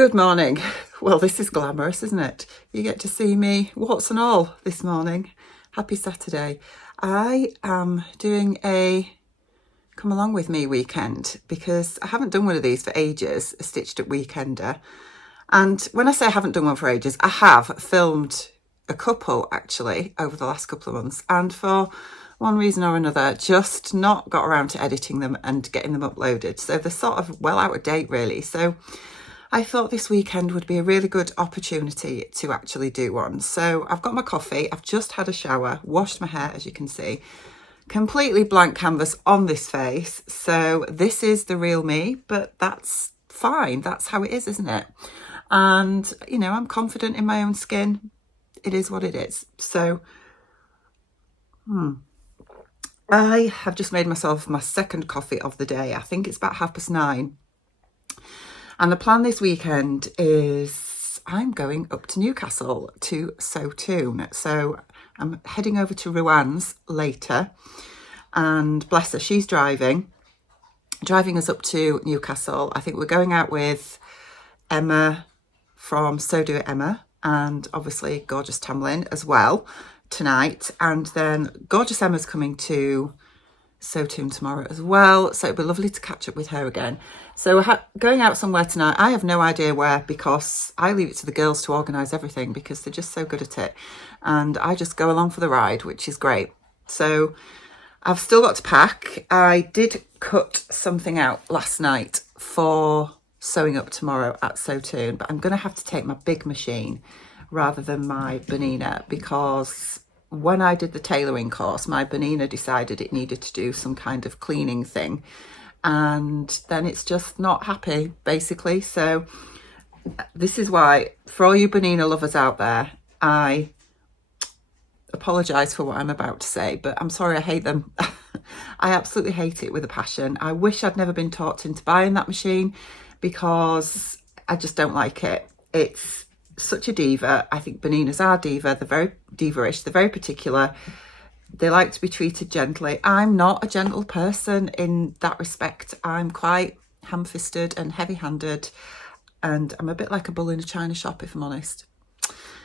Good morning. Well, this is glamorous, isn't it? You get to see me, warts and all, this morning. Happy Saturday. I am doing a come along with me weekend because I haven't done one of these for ages, a stitched up weekender. And when I say I haven't done one for ages, I have filmed a couple actually over the last couple of months, and for one reason or another just not got around to editing them and getting them uploaded. So they're sort of well out of date really. So I thought this weekend would be a really good opportunity to actually do one. So I've got my coffee, I've just had a shower, washed my hair, as you can see, completely blank canvas on this face. So this is the real me, but that's fine. That's how it is, isn't it? And, you know, I'm confident in my own skin. It is what it is. So, I have just made myself my second coffee of the day. I think it's about 9:30. And the plan this weekend is I'm going up to Newcastle to Sew Toon. So I'm heading over to Ruan's later. And bless her, she's driving us up to Newcastle. I think we're going out with Emma from Sew Do It Emma, and obviously Gorgeous Tamlin as well tonight. And then Gorgeous Emma's coming to Sew Toon tomorrow as well, so it'd be lovely to catch up with her again. So we're going out somewhere tonight. I have no idea where, because I leave it to the girls to organise everything because they're just so good at it, and I just go along for the ride, which is great. So I've still got to pack. I did cut something out last night for sewing up tomorrow at Sew Toon, but I'm going to have to take my big machine rather than my Bonina, because when I did the tailoring course, my Bonina decided it needed to do some kind of cleaning thing, and then it's just not happy, basically. So this is why, for all you Bonina lovers out there, I apologise for what I'm about to say, but I'm sorry, I hate them. I absolutely hate it with a passion. I wish I'd never been talked into buying that machine, because I just don't like it. It's such a diva. I think Boninas are diva. They're very diva-ish. They're very particular. They like to be treated gently. I'm not a gentle person in that respect. I'm quite ham-fisted and heavy-handed, and I'm a bit like a bull in a china shop, if I'm honest.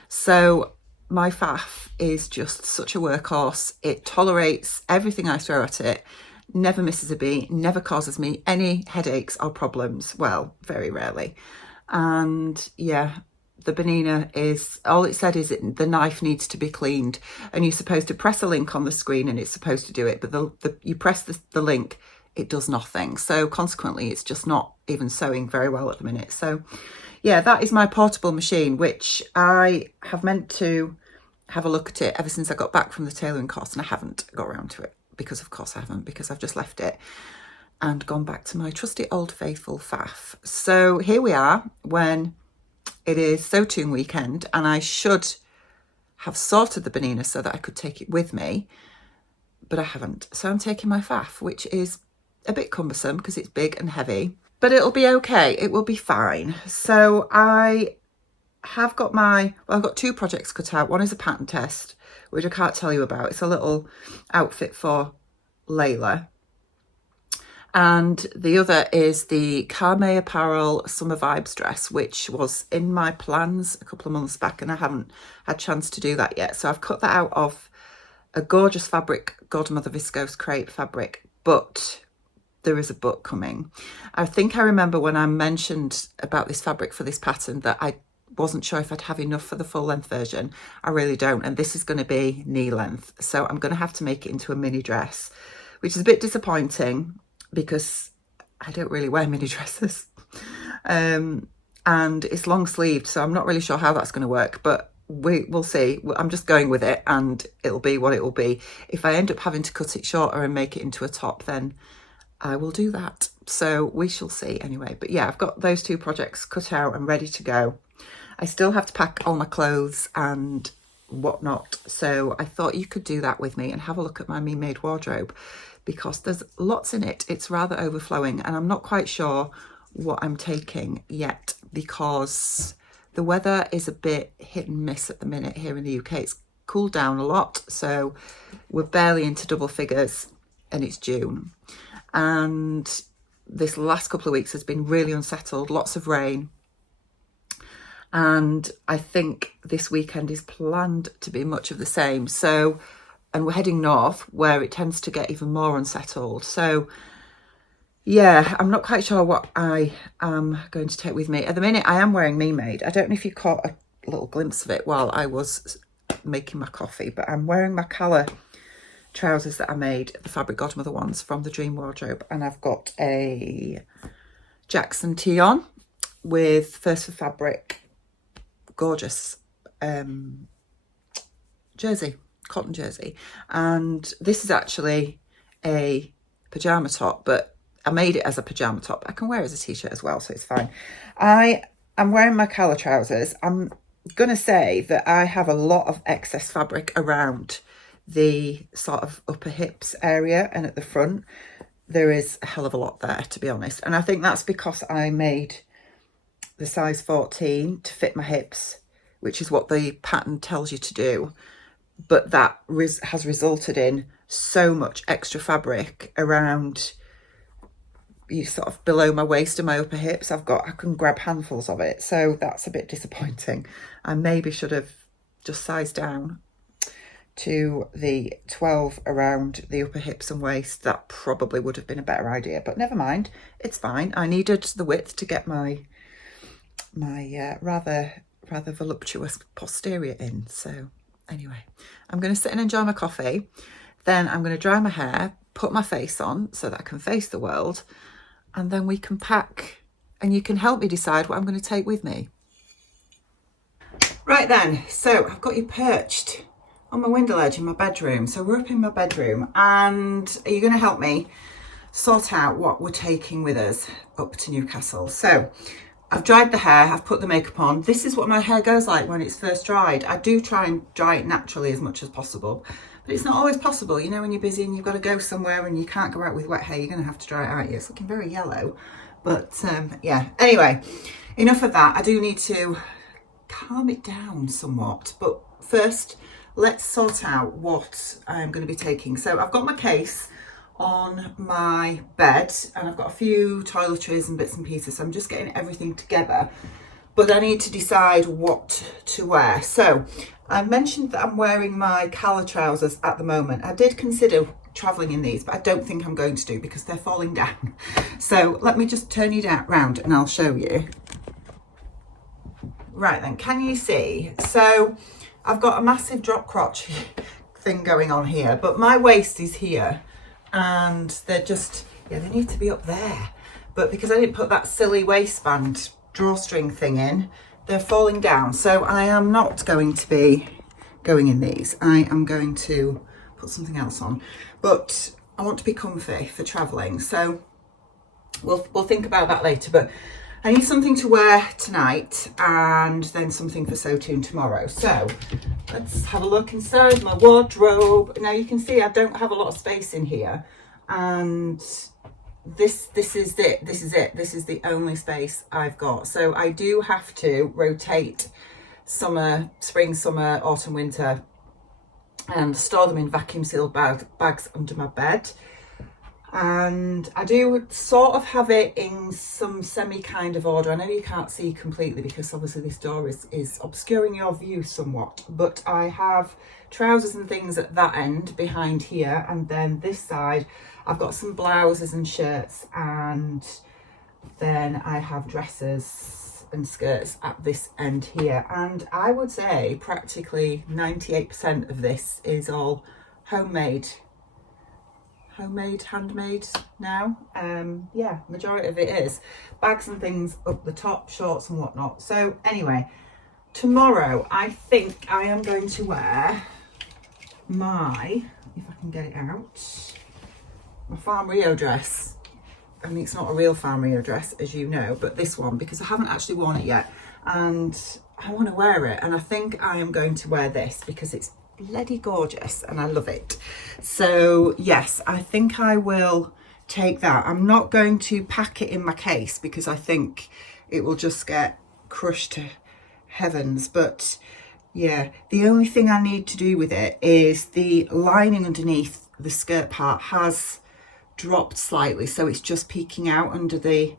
So my faff is just such a workhorse. It tolerates everything I throw at it, never misses a beat, never causes me any headaches or problems. Well, very rarely. And yeah, the Bonina is, all it said is the knife needs to be cleaned, and you're supposed to press a link on the screen and it's supposed to do it, but you press the link, it does nothing. So consequently, it's just not even sewing very well at the minute. So yeah, that is my portable machine, which I have meant to have a look at it ever since I got back from the tailoring course, and I haven't got around to it, because of course I haven't, because I've just left it and gone back to my trusty old faithful faff. So here we are when it is Sew Toon weekend, and I should have sorted the Bonina so that I could take it with me, but I haven't. So I'm taking my faff, which is a bit cumbersome because it's big and heavy, but it'll be okay. It will be fine. So I have got I've got two projects cut out. One is a pattern test, which I can't tell you about. It's a little outfit for Layla. And the other is the Carme Apparel Summer Vibes dress, which was in my plans a couple of months back, and I haven't had a chance to do that yet. So I've cut that out of a gorgeous fabric, Godmother Viscose Crepe fabric, but there is a but coming. I think I remember when I mentioned about this fabric for this pattern that I wasn't sure if I'd have enough for the full length version. I really don't, and this is going to be knee length, so I'm going to have to make it into a mini dress, which is a bit disappointing because I don't really wear mini dresses, and it's long sleeved, so I'm not really sure how that's going to work, but we'll see. I'm just going with it, and it'll be what it will be. If I end up having to cut it shorter and make it into a top, then I will do that. So we shall see anyway. But yeah, I've got those two projects cut out and ready to go. I still have to pack all my clothes and whatnot, so I thought you could do that with me and have a look at my Me Made wardrobe, because there's lots in it. It's rather overflowing, and I'm not quite sure what I'm taking yet, because the weather is a bit hit and miss at the minute here in the UK. It's cooled down a lot, so we're barely into double figures, and it's June. And this last couple of weeks has been really unsettled, lots of rain, and I think this weekend is planned to be much of the same. So, and we're heading north where it tends to get even more unsettled. So yeah, I'm not quite sure what I am going to take with me. At the minute, I am wearing Me Made. I don't know if you caught a little glimpse of it while I was making my coffee, but I'm wearing my colour trousers that I made, the Fabric Godmother ones from the Dream Wardrobe. And I've got a Jackson tee on with First for Fabric, gorgeous jersey, cotton jersey. And this is actually a pyjama top, but I made it as a pyjama top. I can wear it as a t-shirt as well, so it's fine. I am wearing my colour trousers. I'm going to say that I have a lot of excess fabric around the sort of upper hips area, and at the front there is a hell of a lot there, to be honest. And I think that's because I made the size 14 to fit my hips, which is what the pattern tells you to do. But that has resulted in so much extra fabric around you, sort of below my waist and my upper hips. I can grab handfuls of it, so that's a bit disappointing. I maybe should have just sized down to the 12 around the upper hips and waist. That probably would have been a better idea, but never mind, it's fine. I needed the width to get my rather voluptuous posterior in. So anyway, I'm going to sit and enjoy my coffee, then I'm going to dry my hair, put my face on so that I can face the world, and then we can pack and you can help me decide what I'm going to take with me. Right then, so I've got you perched on my window ledge in my bedroom. So we're up in my bedroom, and are you going to help me sort out what we're taking with us up to Newcastle? So I've dried the hair, I've put the makeup on. This is what my hair goes like when it's first dried. I do try and dry it naturally as much as possible, but it's not always possible. You know, when you're busy and you've got to go somewhere and you can't go out with wet hair, you're going to have to dry it, aren't you? It's looking very yellow, but yeah. Anyway, enough of that. I do need to calm it down somewhat, but first let's sort out what I'm going to be taking. So I've got my case on my bed and I've got a few toiletries and bits and pieces, so I'm just getting everything together, but I need to decide what to wear. So I mentioned that I'm wearing my colour trousers at the moment. I did consider travelling in these, but I don't think I'm going to do because they're falling down. So let me just turn you round and I'll show you. Right then, can you see? So I've got a massive drop crotch thing going on here, but my waist is here and they're just, yeah, they need to be up there. But because I didn't put that silly waistband drawstring thing in, they're falling down. So I am not going to be going in these. I am going to put something else on, but I want to be comfy for traveling. So we'll think about that later, but I need something to wear tonight and then something for Sew Toon tomorrow. So let's have a look inside my wardrobe. Now you can see I don't have a lot of space in here, and this is it. This is the only space I've got. So I do have to rotate summer, spring, summer, autumn, winter, and store them in vacuum sealed bags under my bed. And I do sort of have it in some semi kind of order. I know you can't see completely because obviously this door is obscuring your view somewhat, but I have trousers and things at that end behind here, and then this side I've got some blouses and shirts, and then I have dresses and skirts at this end here. And I would say practically 98% of this is all homemade, handmade now. Yeah, majority of it is. Bags and things up the top, shorts and whatnot. So anyway, tomorrow I think I am going to wear my, if I can get it out, my Farm Rio dress. I mean, it's not a real Farm Rio dress, as you know, but this one, because I haven't actually worn it yet and I want to wear it. And I think I am going to wear this because it's bloody gorgeous and I love it. So yes, I think I will take that. I'm not going to pack it in my case because I think it will just get crushed to heavens. But yeah, the only thing I need to do with it is the lining underneath the skirt part has dropped slightly, so it's just peeking out under the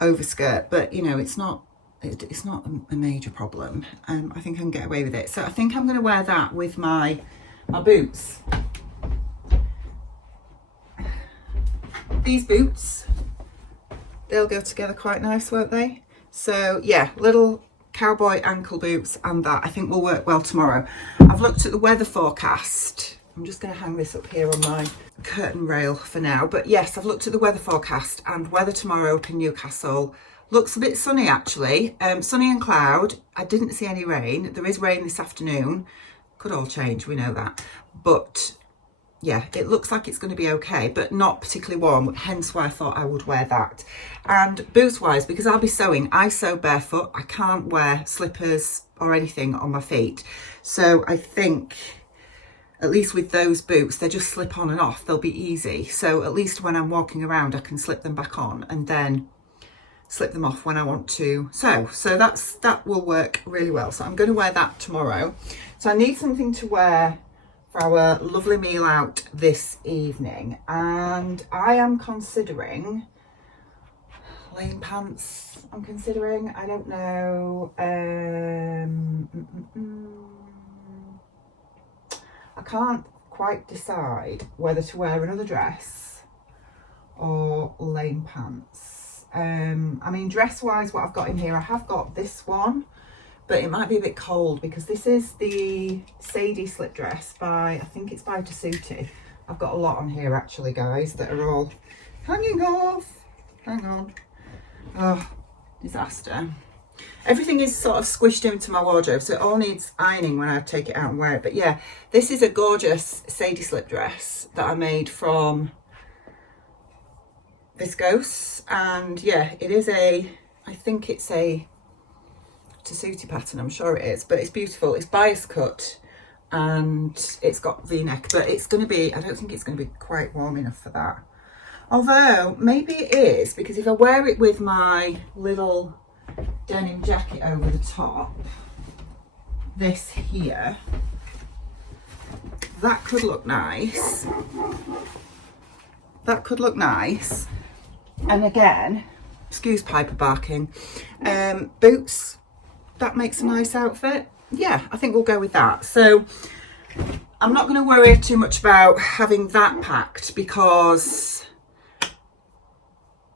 overskirt, but you know, it's not it's not a major problem. I think I can get away with it. So I think I'm going to wear that with my boots. These boots, they'll go together quite nice, won't they? So yeah, little cowboy ankle boots and that I think will work well tomorrow. I've looked at the weather forecast. I'm just going to hang this up here on my curtain rail for now. But yes, I've looked at the weather forecast, and weather tomorrow up in Newcastle looks a bit sunny actually. Sunny and cloud. I didn't see any rain. There is rain this afternoon. Could all change, we know that. But yeah, it looks like it's going to be okay, but not particularly warm, hence why I thought I would wear that. And boots wise, because I'll be sewing, I sew barefoot. I can't wear slippers or anything on my feet. So I think, at least with those boots, they just slip on and off. They'll be easy. So at least when I'm walking around, I can slip them back on and then slip them off when I want to sew. So that will work really well. So I'm going to wear that tomorrow. So I need something to wear for our lovely meal out this evening, and I am considering lane pants. I don't know, I can't quite decide whether to wear another dress or lane pants. I mean, dress wise, what I've got in here, I have got this one, but it might be a bit cold because this is the Sadie slip dress by, I think it's by Tessuti. I've got a lot on here actually, guys, that are all hanging off. Hang on. Oh, disaster. Everything is sort of squished into my wardrobe, so it all needs ironing when I take it out and wear it. But yeah, this is a gorgeous Sadie slip dress that I made from viscose. And yeah, it is I think it's a Tessuti pattern, I'm sure it is, but it's beautiful. It's bias cut and it's got v-neck, but it's going to be, I don't think it's going to be quite warm enough for that. Although maybe it is, because if I wear it with my little denim jacket over the top, this here, that could look nice. That could look nice. And again, excuse Piper barking, boots, that makes a nice outfit. Yeah, I think we'll go with that. So I'm not going to worry too much about having that packed because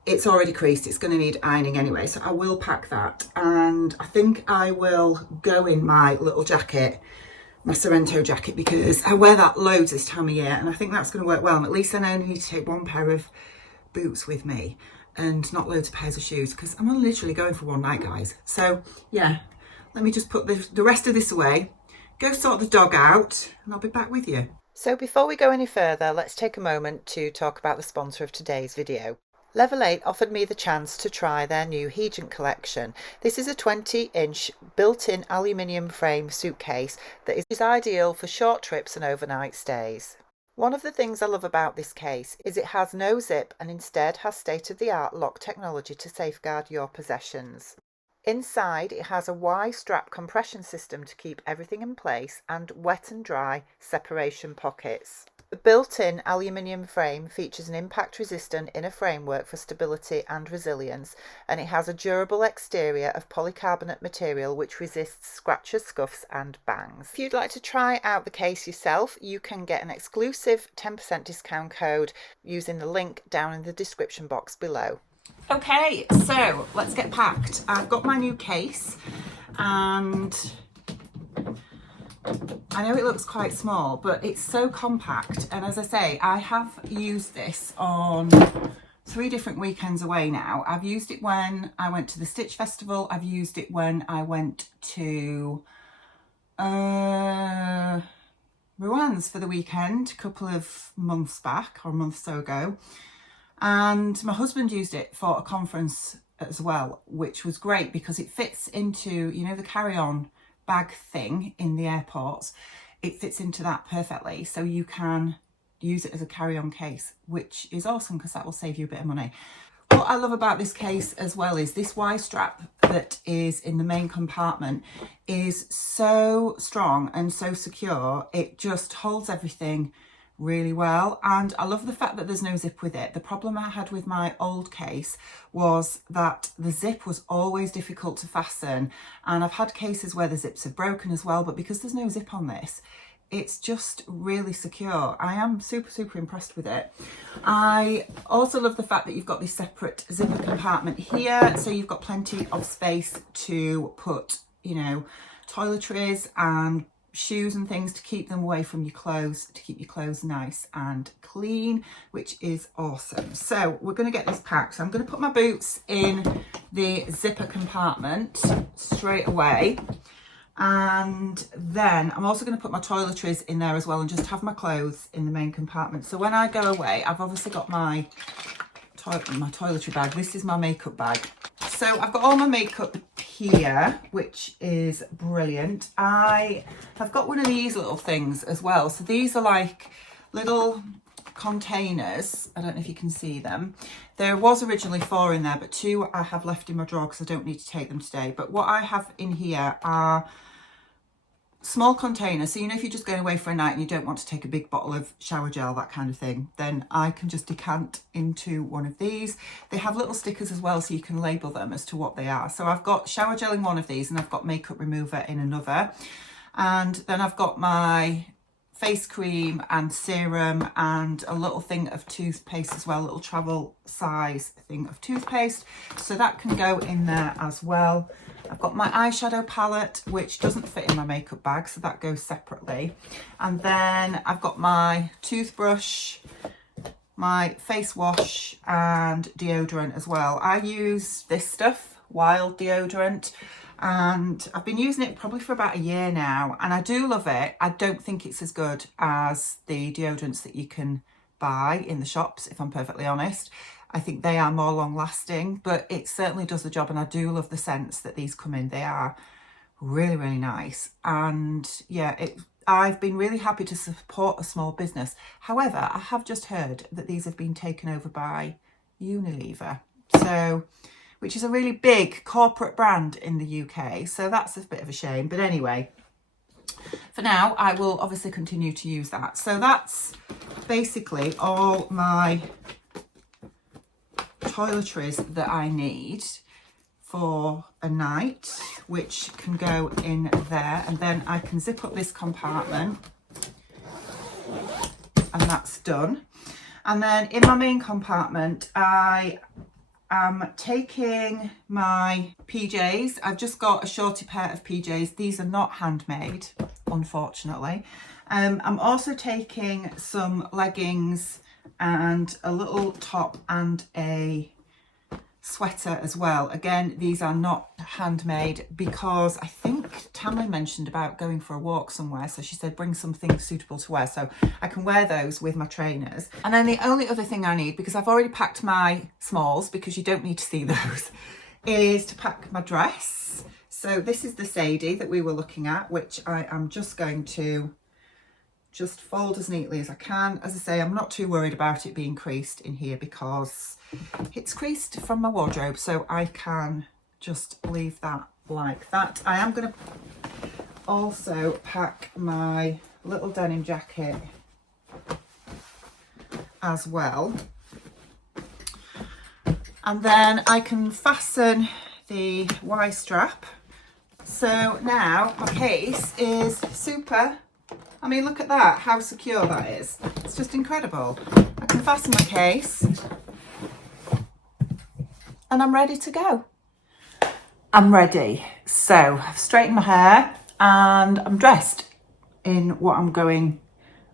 it's already creased. It's going to need ironing anyway, so I will pack that. And I think I will go in my little jacket, my Sorrento jacket, because I wear that loads this time of year, and I think that's going to work well. And at least I only need to take one pair of boots with me and not loads of pairs of shoes, because I'm only literally going for one night, guys. So yeah, let me just put the rest of this away, go sort the dog out, and I'll be back with you. So before we go any further, let's take a moment to talk about the sponsor of today's video. Level 8 offered me the chance to try their new Heejant collection. This is a 20-inch built-in aluminium frame suitcase that is ideal for short trips and overnight stays. One of the things I love about this case is it has no zip and instead has state-of-the-art lock technology to safeguard your possessions. Inside, it has a Y-strap compression system to keep everything in place and wet and dry separation pockets. The built-in aluminium frame features an impact-resistant inner framework for stability and resilience, and it has a durable exterior of polycarbonate material which resists scratches, scuffs and bangs. If you'd like to try out the case yourself, you can get an exclusive 10% discount code using the link down in the description box below. Okay, so let's get packed. I've got my new case, and I know it looks quite small, but it's so compact. And as I say, I have used this on 3 different weekends away now. I've used it when I went to the Stitch Festival. I've used it when I went to Rowan's for the weekend a couple of months back, or a month or so ago. And my husband used it for a conference as well, which was great because it fits into, you know, the carry-on bag thing in the airports. It fits into that perfectly, so you can use it as a carry-on case, which is awesome because that will save you a bit of money. What I love about this case as well is this Y-strap that is in the main compartment is so strong and so secure. It just holds everything really well, and I love the fact that there's no zip with it. The problem I had with my old case was that the zip was always difficult to fasten, and I've had cases where the zips have broken as well, but because there's no zip on this, it's just really secure. I am super impressed with it. I also love the fact that you've got this separate zipper compartment here, so you've got plenty of space to put, you know, toiletries and shoes and things to keep them away from your clothes, to keep your clothes nice and clean, which is awesome. So we're going to get this packed. So I'm going to put my boots in the zipper compartment straight away, and then I'm also going to put my toiletries in there as well and just have my clothes in the main compartment. So when I go away, I've obviously got my toiletry bag. This is my makeup bag. So I've got all my makeup here, which is brilliant. I have got one of these little things as well. So these are like little containers. I don't know if you can see them. There was originally 4 in there, but 2 I have left in my drawer because I don't need to take them today. But what I have in here are small containers. So, you know, if you're just going away for a night and you don't want to take a big bottle of shower gel, that kind of thing, then I can just decant into one of these. They have little stickers as well, so you can label them as to what they are. So I've got shower gel in one of these, and I've got makeup remover in another. And then I've got my face cream and serum and a little thing of toothpaste as well, a little travel size thing of toothpaste. So that can go in there as well. I've got my eyeshadow palette, which doesn't fit in my makeup bag, so that goes separately. And then I've got my toothbrush, my face wash and deodorant as well. I use this stuff, Wild deodorant, and I've been using it probably for about a year now, and I do love it. I don't think it's as good as the deodorants that you can buy in the shops, if I'm perfectly honest. I think they are more long lasting, but it certainly does the job, and I do love the scents that these come in. They are really nice, and yeah, I've been really happy to support a small business. However, I have just heard that these have been taken over by Unilever, so which is a really big corporate brand in the UK, so that's a bit of a shame. But anyway, for now I will obviously continue to use that. So that's basically all my toiletries that I need for a night, which can go in there, and then I can zip up this compartment, and that's done. And then in my main compartment I am taking my PJs. I've just got a shorty pair of PJs. These are not handmade, unfortunately. I'm also taking some leggings and a little top and a sweater as well. Again, these are not handmade because I think Tamlin mentioned about going for a walk somewhere, so she said bring something suitable to wear, so I can wear those with my trainers. And then the only other thing I need, because I've already packed my smalls because you don't need to see those, is to pack my dress. So this is the Sadie that we were looking at, which I am just going to just fold as neatly as I can. As I say, I'm not too worried about it being creased in here because it's creased from my wardrobe, so I can just leave that like that. I am going to also pack my little denim jacket as well, and then I can fasten the Y strap. So now my case is super. I mean, look at that, how secure that is. It's just incredible. I can fasten my case and I'm ready to go. I'm ready. So I've straightened my hair and I'm dressed in what I'm going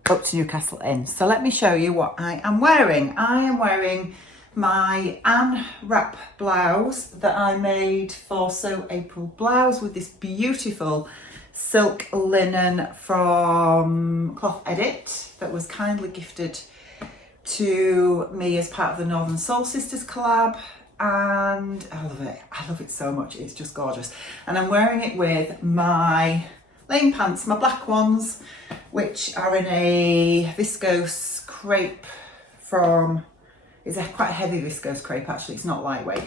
up to Newcastle in. So let me show you what I am wearing. I am wearing my Anne wrap blouse that I made for Sew April blouse with this beautiful silk linen from Cloth Edit that was kindly gifted to me as part of the Northern Soul Sisters collab, and I love it so much. It's just gorgeous. And I'm wearing it with my lane pants, my black ones, which are in a viscose crepe from, it's quite a heavy viscose crepe actually, it's not lightweight,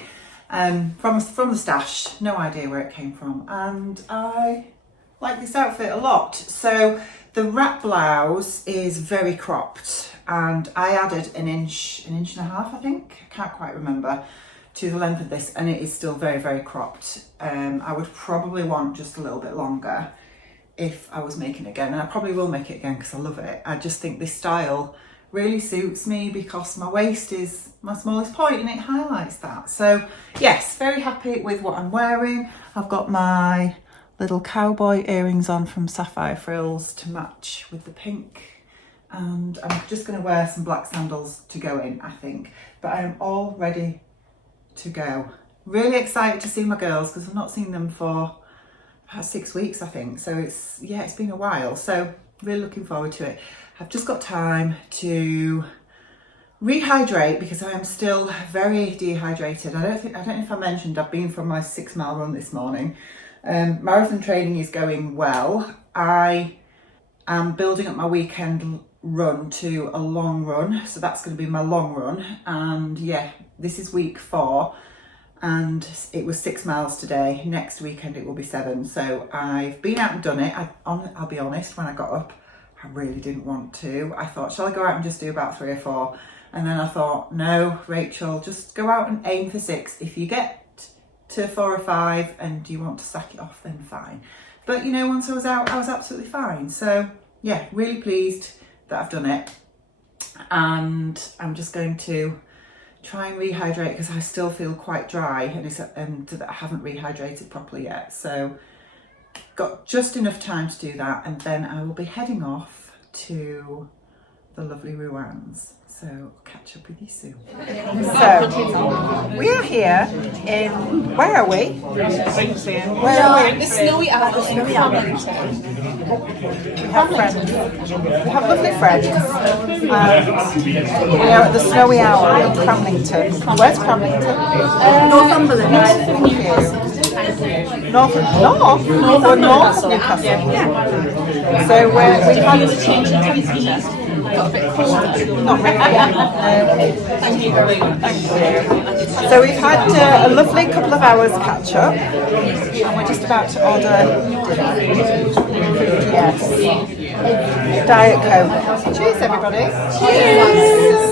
from the stash, no idea where it came from, and I like this outfit a lot. So The wrap blouse is very cropped, and I added an inch and a half, I think, I can't quite remember, to the length of this, and it is still very, very cropped. I would probably want just a little bit longer if I was making it again, and I probably will make it again because I love it. I just think this style really suits me because my waist is my smallest point and it highlights that. So yes, very happy with what I'm wearing. I've got my little cowboy earrings on from Sapphire Frills to match with the pink, and I'm just going to wear some black sandals to go in, I think. But I am all ready to go. Really excited to see my girls because I've not seen them for about 6 weeks, I think. So it's been a while. So really looking forward to it. I've just got time to rehydrate because I am still very dehydrated. I don't know if I mentioned I've been for my 6-mile run this morning. Marathon training is going well. I am building up my weekend run to a long run, so that's going to be my long run. And yeah, this is week 4 and it was 6 miles today. Next weekend it will be 7. So I've been out and done it. I'll be honest, when I got up I really didn't want to. I thought, shall I go out and just do about 3 or 4? And then I thought, no, Rachel, just go out and aim for 6. If you get to 4 or 5 and you want to sack it off, then fine. But you know, once I was out, I was absolutely fine. So yeah, really pleased that I've done it. And I'm just going to try and rehydrate because I still feel quite dry and that I haven't rehydrated properly yet. So got just enough time to do that, and then I will be heading off to the lovely Ruan's. So I'll catch up with you soon. So we are here in, where are we? Where are we? The snowy hours. We have friends. We have lovely friends. We are at the Snowy Hour in Cramlington. Where's Cramlington? Northumberland. North of Newcastle. Yeah. So we've had not really. Thank you very much. Thank you. So we've had a lovely couple of hours catch up, and we're just about to order yes, Diet Coke. Cheers, everybody. Cheers.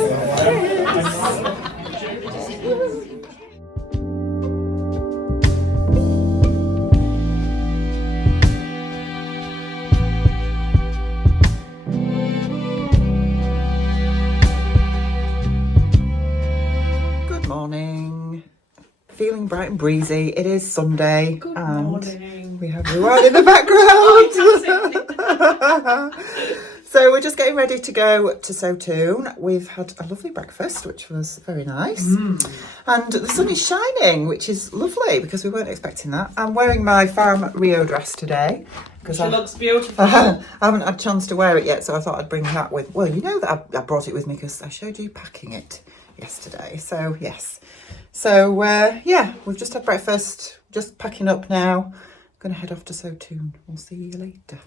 Feeling bright and breezy. It is Sunday. Good and morning. We have Ruan in the background. So we're just getting ready to go to Sew Toon. We've had a lovely breakfast, which was very nice. And the sun is shining, which is lovely because we weren't expecting that. I'm wearing my Farm Rio dress today. She looks beautiful. I haven't had a chance to wear it yet, so I thought I'd bring that with. Well, you know that I brought it with me because I showed you packing it yesterday. So yes. So yeah, we've just had breakfast, just packing up now. I'm going to head off to Sew Toon. We'll see you later.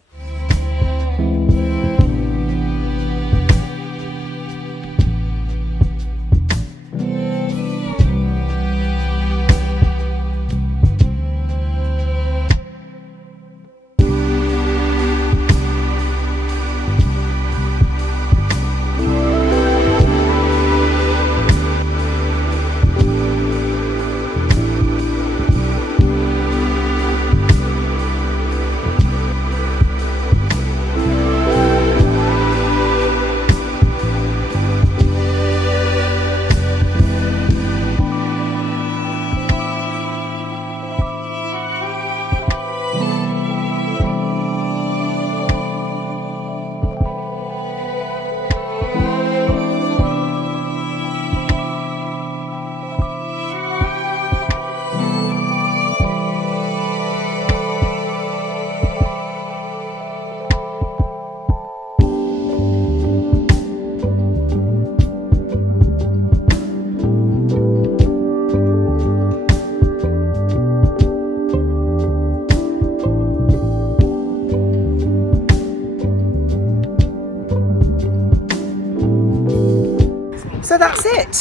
So that's it.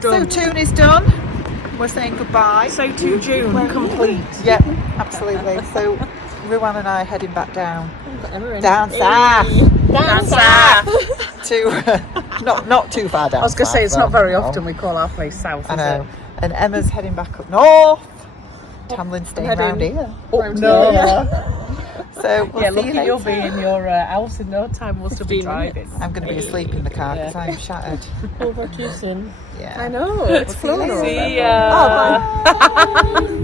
Sew Toon is done. We're saying goodbye. So to June, complete. Yep, absolutely. So Ruan and I are heading back down Down south Down south. to not too far down. I was going to say, it's south, not very though. often we call our place south, I is know. it? And Emma's heading back up north. Tamlin's staying round here. So we'll Yeah, see look you at you'll later. be in your house in no time. We'll still be 15 driving. I'm going to be asleep in the car because I'm shattered. Over too soon. Yeah. I know, it's We'll see you flown later. over. See ya. Oh, bye.